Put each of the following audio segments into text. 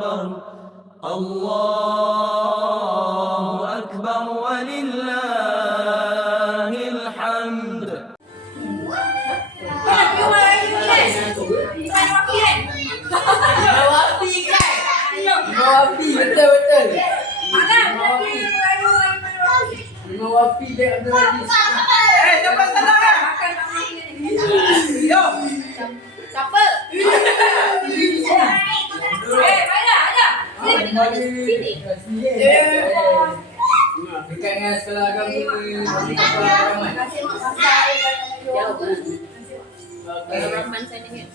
أكبر الله أكبر ولله الحمد Bawa api kan? Bawa api betul-betul Bawa api Bawa api dia ada lagi Eh, cepat sana kan? Makan tak makan Yo Sini. Sini. Dekat dengan sekolah agama sekolah agama. Kasih. Jauh Rahman saya dengar.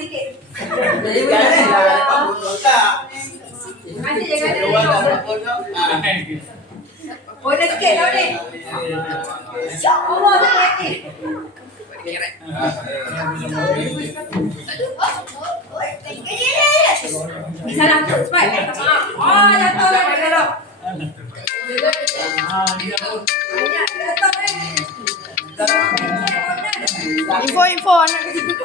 Sikit. Jadi tak? Masih jangan ada dah. Allah tak lagi. Salah tu, cepat. Minta maaf. Oh, jatuh dah. Dah dah. Banyak jatuh eh. Info info anak kecil tu.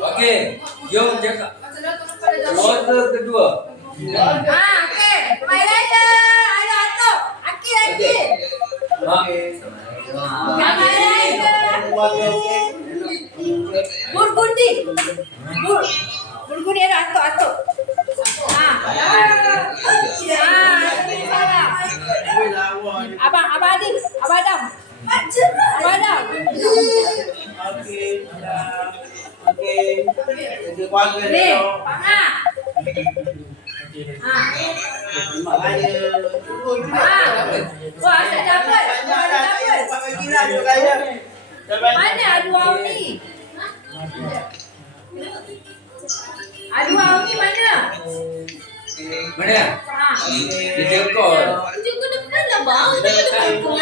Okey, jom cakap. Order kedua. Ah, Akil. Main later. Ada atuk. Akil. Jangan later. Keluarga okey. Burgundi. Bur. Burgundi ada atuk, atuk. Ah. Ah, Abang, Abang Adil. Abang Adam. Abang Adam. Okey, dah. Okey. Jadi keluarga Ni. Pangah. Ah. Mak. Wah, dapat. Banyak dah. saya dapat. Mana adu awak ni? Adu awak ni mana? Mana? Call. Lah bang. Kita kena tengok.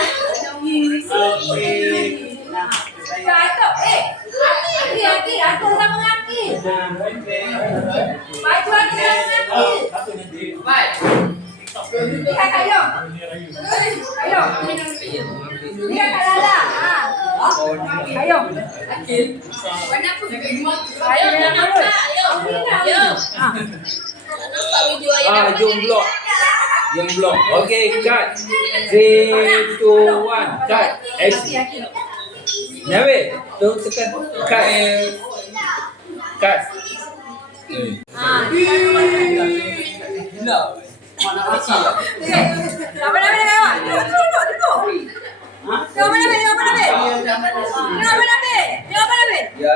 Okey. Nah, Kak saya. Atok, eh. Aki, Aki, Atok sama dengan Aki. Nah, okey. Baju Aki sama dengan Aki. Lihat Kak Yong. Kak Yong. Lihat Kak Lala. Ah. Kak Yong. Warna apa? Kak Ayo, Yong dah jangan nampak. Ayo. Ayo. Ah. Tak nampak video ayah Ah, dapat ni. blok. Okey, cut. 3 2 1. Cut. Action. Aki. Nabil, tu tekan cut. Cut. Ah. Eh. Ya?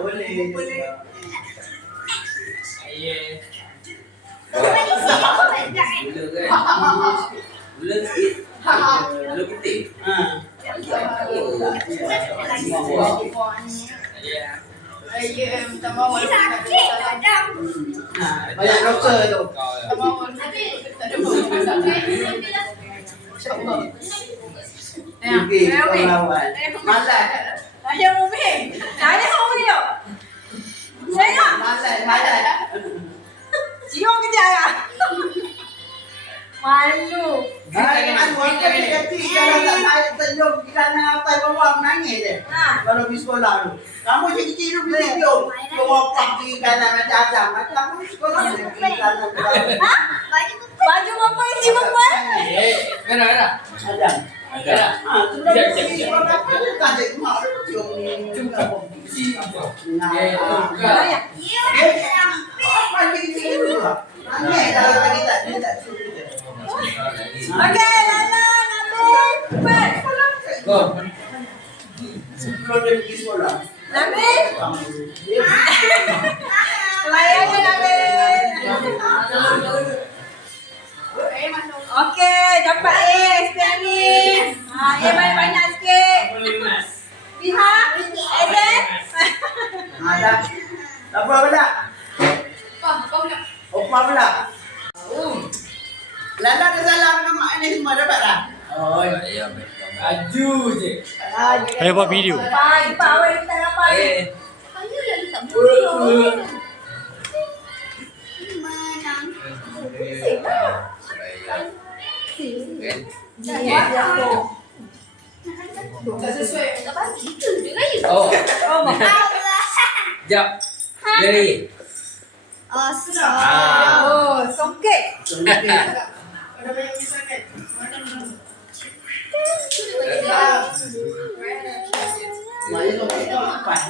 Boleh. Gula kan? Gula sikit. Gula putih. Ha. Nah, banyak doktor tu. Okey, kau lawan. Malas. Saya Umi. Saya Umi Kalau di sekolah tu. Kamu kecil tu video. Kau pak di kanan macam Adam. Macam kamu di sekolah di kanan. Ha? Baju apa isi perempuan? Eh, merah, merah. Adam. Ada. Ha, tu dah di sekolah apa tu kan cik mak tu cium. Nah, Banyak. apa kecil tu? Okey, dapat A setiap ni. Ha, A banyak-banyak sikit. Piha, Ezen. Ha, dah. Dah pula pula. Opah, apa pula. Opah pula. Oh. Lala dah oh. salam dengan mak ni semua, dapat dah. Oh, ya, ya baik. Laju je. Ayuh buat video. Baik, Pak. Awak kita dapat. Eh, ayuh. Tak boleh. Tak bagi tu dia raya. Oh, Oh, mak. jap. Dari. Ah. Oh, songket. mak ni tak dapat.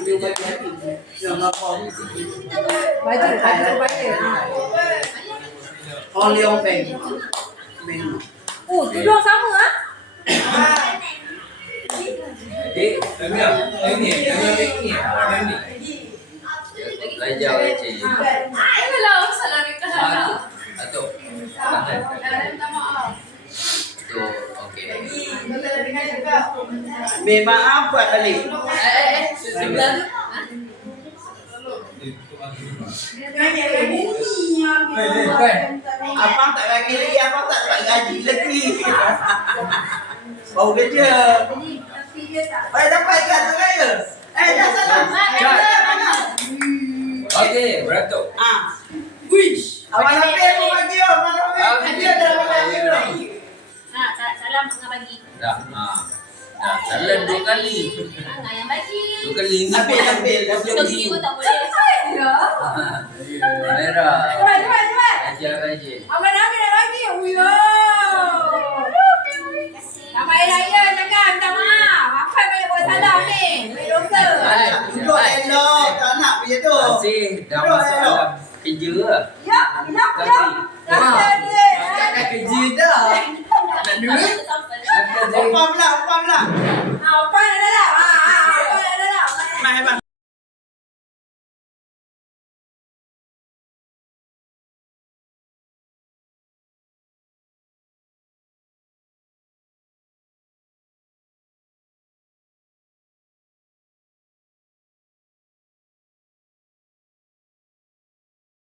Dia bagi hati. Yang apa ni? Baju, baju, baju. Orang Leong Peng. Peng. Oh, tudung sama ah. Dek, tengah. Ini, tengah ni. Ini. Belajar je. Ayolah, salam Satu. Satu. Minta maaf. Tu, okey. Memang apa balik? Eh, eh, sebelah tu. Abang tak bagi lagi, abang tak dapat gaji lagi. Baru kerja. Eh, dapat kat tu raya. Eh, dah salam. Kat. Eh, mana? Okey, beratuk. Ah. Wish. Abang Hafiz pun bagi oh, Abang Hafiz. Dia dah bagi dah. Nak, tak salam tengah bagi. Dah. Ha. Dah, salam dua kali. Angah yang bagi. Dua kali. Hafiz, Hafiz. Dah pun tak boleh. Merah. Kasi, dapat sa kejira. Yup, yup, yup. Cakap kerja dah. Nak duit? Nak kerja. Apa pula, apa pula? Apa dah dah. Apa dah dah. Mai bang.